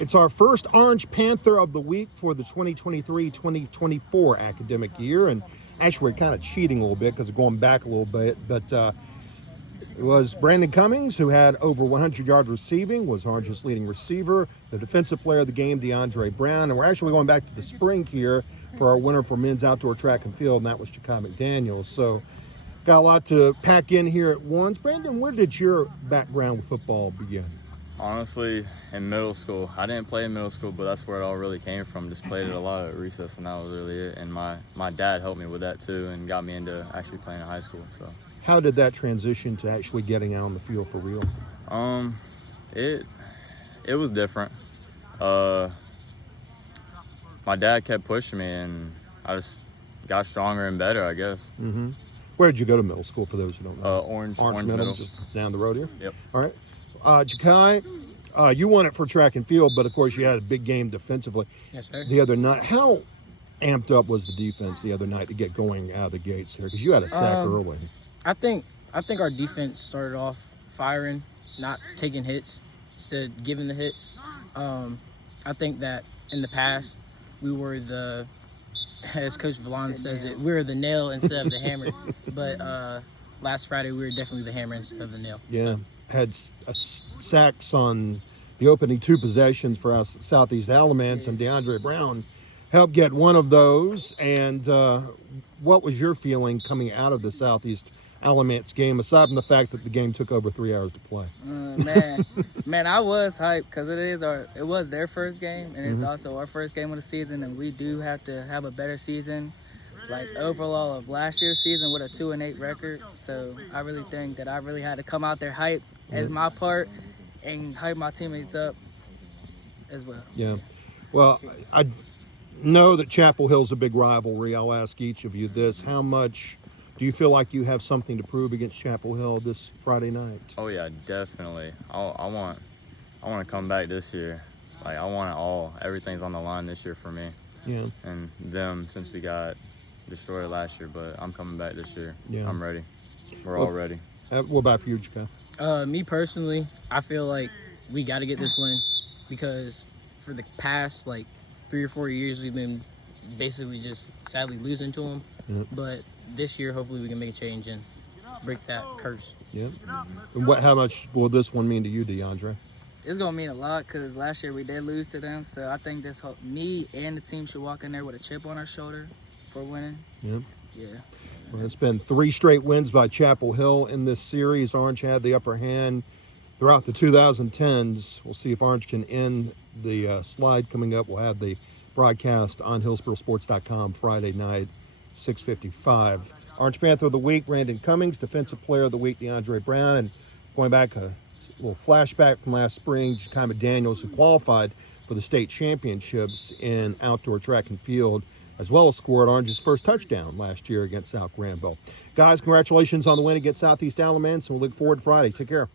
It's our first Orange Panther of the week for the 2023-2024 academic year. And actually, we're kind of cheating a little bit because we're going back a little bit. But it was Brandon Cummings, who had over 100 yards receiving, was Orange's leading receiver. The defensive player of the game, DeAndre Brown. And we're actually going back to the spring here for our winner for men's outdoor track and field, and that was Ja'Ki McDnaiels. So got a lot to pack in here at once. Brandon, where did your background with football begin? Honestly, in middle school. I didn't play in middle school, but that's where it all really came from. Just played it a lot at recess, and that was really it. And my dad helped me with that too and got me into actually playing in high school. So how did that transition to actually getting out on the field for real? It was different. My dad kept pushing me, and I just got stronger and better, I guess. Mm-hmm. Where did you go to middle school, for those who don't know? Orange Middle, just down the road here? Yep. All right. Ja'Ki, you won it for track and field, but of course you had a big game defensively. Yes, sir. The other night. How amped up was the defense the other night to get going out of the gates here? Because you had a sack early. I think our defense started off firing, not taking hits, instead of giving the hits. I think that in the past we were as Coach Vallon says it, we were the nail instead of the hammer. But last Friday we were definitely the hammer instead of the nail. Yeah, had sacks on the opening two possessions for us, Southeast Alamance, and DeAndre Brown helped get one of those. And what was your feeling coming out of the Southeast Alamance game, aside from the fact that the game took over 3 hours to play? Man, I was hyped because it was their first game, and it's also our first game of the season, and we do have to have a better season, like overall of last year's season with a 2-8 record. So I really think that I really had to come out there hype as my part and hype my teammates up as well. Yeah. Well, I know that Chapel Hill's a big rivalry. I'll ask each of you this: how much do you feel like you have something to prove against Chapel Hill this Friday night? Oh yeah, definitely. I want to come back this year. Like, I want it all. Everything's on the line this year for me. Yeah. And them, since we got destroyed last year, but I'm coming back this year. Yeah. I'm ready. We're all ready. What about for you, Ja'Ki? Me personally, I feel like we got to get this win because for the past 3 or 4 years we've been basically just sadly losing to them. Yep. But this year, hopefully, we can make a change and break that curse. Yep. And how much will this one mean to you, DeAndre? It's going to mean a lot because last year we did lose to them. So I think me and the team should walk in there with a chip on our shoulder for winning. Yep. Yeah. Well, it's been 3 straight wins by Chapel Hill in this series. Orange had the upper hand throughout the 2010s. We'll see if Orange can end the slide coming up. We'll have the broadcast on HillsboroSports.com Friday night, 6:55. Orange Panther of the week, Brandon Cummings. Defensive player of the week, DeAndre Brown. And going back a little flashback from last spring, Ja'Ki McDnaiels, who qualified for the state championships in outdoor track and field, as well as scored Orange's first touchdown last year against South Granville. Guys, congratulations on the win against Southeast Alamance, and we'll look forward to Friday. Take care.